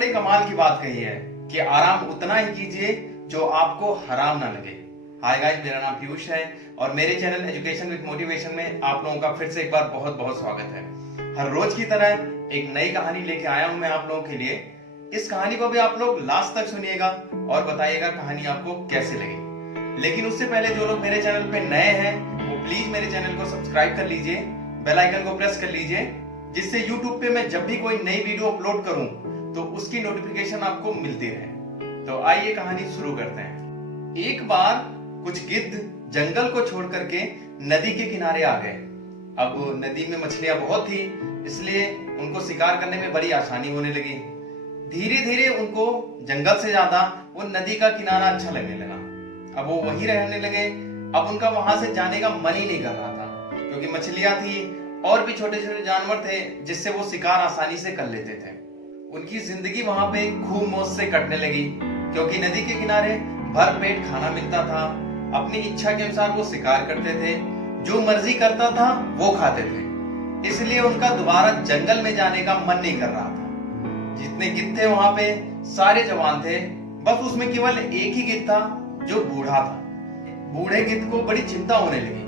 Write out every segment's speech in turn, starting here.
बड़े कमाल की बात कही है कि आराम उतना ही कीजिए जो आपको हराम ना लगे। हाय गाइस, मेरा नाम पीयूष है और मेरे चैनल एजुकेशन विद मोटिवेशन में आप लोगों का फिर से एक बार बहुत बहुत स्वागत है। हर रोज की तरह एक नई कहानी लेके आया हूं मैं आप लोगों के लिए। इस कहानी को भी आप लोग लास्ट तक सुनिएगा और बताइएगा कहानी आपको कैसे लगी। लेकिन उससे पहले जो लोग मेरे चैनल पे नए हैं वो प्लीज मेरे चैनल को सब्सक्राइब कर लीजिए, बेल आइकन को प्रेस कर लीजिए, जिससे YouTube पे मैं जब भी कोई नई वीडियो अपलोड करूं तो उसकी नोटिफिकेशन आपको मिलती रहे। तो आइए कहानी शुरू करते हैं। एक बार कुछ गिद्ध जंगल को छोड़ करके नदी के किनारे आ गए। अब नदी में मछलियां बहुत थी, इसलिए उनको शिकार करने में बड़ी आसानी होने लगी। धीरे धीरे उनको जंगल से ज्यादा वो नदी का किनारा अच्छा लगने लगा। अब वो वहीं रहने लगे। अब उनका वहां से जाने का मन ही नहीं कर रहा था, क्योंकि मछलियां थी और भी छोटे छोटे जानवर थे जिससे वो शिकार आसानी से कर लेते थे। उनकी जिंदगी वहां पे खूब मौज से कटने लगी, क्योंकि नदी के किनारे भर पेट खाना मिलता था। अपनी इच्छा के अनुसार वो शिकार करते थे, जो मर्जी करता था वो खाते थे। इसलिए उनका दोबारा जंगल में जाने का मन नहीं कर रहा था। जितने गिद्ध थे वहां पे सारे जवान थे, बस उसमें केवल एक ही गिद्ध था जो बूढ़ा था। बूढ़े गिद्ध को बड़ी चिंता होने लगी।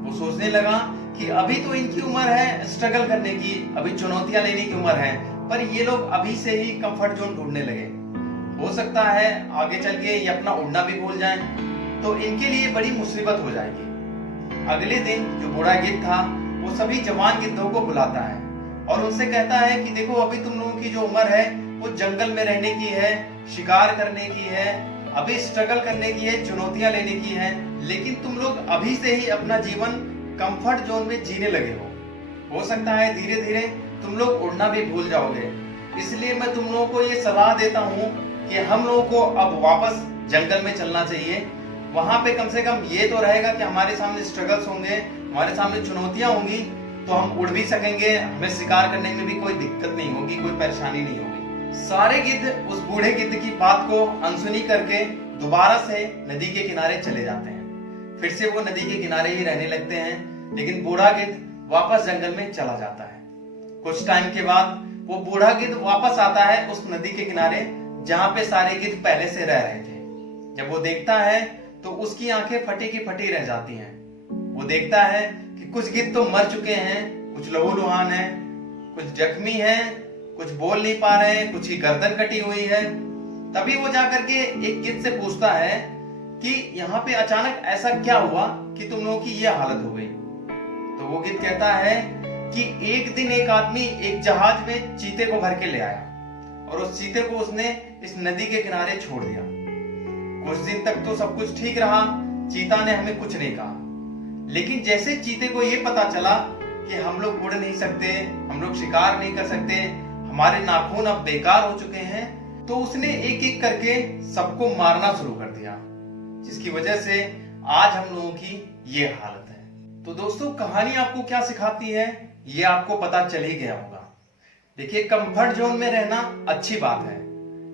वो सोचने लगा कि अभी तो इनकी उम्र है स्ट्रगल करने की, अभी चुनौतियां लेने की उम्र है, पर ये लोग अभी से ही कंफर्ट जोन ढूंढने लगे। हो सकता है आगे चल के ये अपना उड़ना भी भूल जाएं, तो इनके लिए बड़ी मुसीबत हो जाएगी। अगले दिन जो बूढ़ा गिद्ध था वो सभी जवान गिद्धों को बुलाता है और उनसे कहता है कि देखो, अभी तुम लोगों की जो उम्र है वो जंगल में रहने की है, शिकार करने की है, अभी स्ट्रगल करने की है, चुनौतियां लेने की है, लेकिन तुम लोग अभी से ही अपना जीवन कंफर्ट जोन में जीने लगे हो सकता है धीरे धीरे तुम लोग उड़ना भी भूल जाओगे। इसलिए मैं तुम लोगों को ये सलाह देता हूँ कि हम लोगों को अब वापस जंगल में चलना चाहिए। वहां पे कम से कम ये तो रहेगा कि हमारे सामने स्ट्रगल्स होंगे, हमारे सामने चुनौतियां होंगी, तो हम उड़ भी सकेंगे, हमें शिकार करने में भी कोई दिक्कत नहीं होगी, कोई परेशानी नहीं होगी। सारे गिद्ध उस बूढ़े गिद्ध की बात को अनसुनी करके दोबारा से नदी के किनारे चले जाते हैं। फिर से वो नदी के किनारे ही रहने लगते हैं, लेकिन बूढ़ा गिद्ध वापस जंगल में चला जाता है। कुछ टाइम के बाद वो बूढ़ा गिद्ध वापस आता है उस नदी के किनारे जहां पे सारे गिद्ध पहले से रह रहे थे। जब वो देखता है तो उसकी आंखें फटी की फटी रह जाती हैं। वो देखता है कि कुछ गिद्ध तो मर चुके हैं, कुछ लहूलुहान हैं, कुछ जख्मी हैं, कुछ बोल नहीं पा रहे हैं, कुछ की गर्दन कटी हुई है। तभी वो जाकर के एक गिद्ध से पूछता है कि यहाँ पे अचानक ऐसा क्या हुआ कि तुम लोगों की ये हालत हो गई। तो वो गिद्ध कहता है कि एक दिन एक आदमी एक जहाज में चीते को भर के ले आया और उस चीते को उसने इस नदी के किनारे छोड़ दिया। कुछ दिन तक तो सब कुछ ठीक रहा, चीता ने हमें कुछ नहीं कहा, लेकिन जैसे चीते को ये पता चला कि हम लोग उड़ नहीं सकते, हम लोग शिकार नहीं कर सकते, हमारे नाखून अब बेकार हो चुके हैं, तो उसने एक एक करके सबको मारना शुरू कर दिया, जिसकी वजह से आज हम लोगों की ये हालत है। तो दोस्तों, कहानी आपको क्या सिखाती है ये आपको पता चल ही गया होगा। देखिए, कंफर्ट जोन में रहना अच्छी बात है,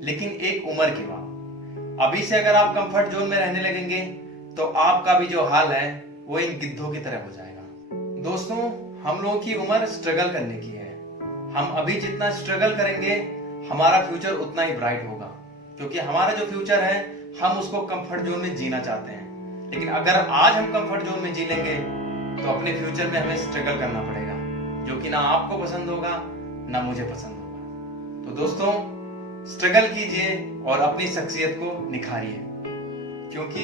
लेकिन एक उम्र के बाद। अभी से अगर आप कंफर्ट जोन में रहने लगेंगे तो आपका भी जो हाल है वो इन गिद्धों की तरह हो जाएगा। दोस्तों, हम लोगों की उम्र स्ट्रगल करने की है। हम अभी जितना स्ट्रगल करेंगे हमारा फ्यूचर उतना ही ब्राइट होगा, क्योंकि हमारा जो फ्यूचर है हम उसको कंफर्ट जोन में जीना चाहते हैं। लेकिन अगर आज हम कंफर्ट जोन में जी लेंगे तो अपने फ्यूचर में हमें स्ट्रगल करना पड़ेगा, जो कि ना आपको पसंद होगा ना मुझे पसंद होगा। तो दोस्तों, स्ट्रगल कीजिए और अपनी शख्सियत को निखारिए, क्योंकि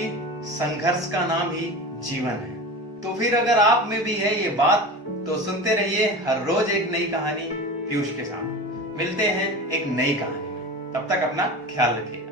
संघर्ष का नाम ही जीवन है। तो फिर अगर आप में भी है ये बात तो सुनते रहिए हर रोज एक नई कहानी पीयूष के साथ। मिलते हैं एक नई कहानी में, तब तक अपना ख्याल रखिए।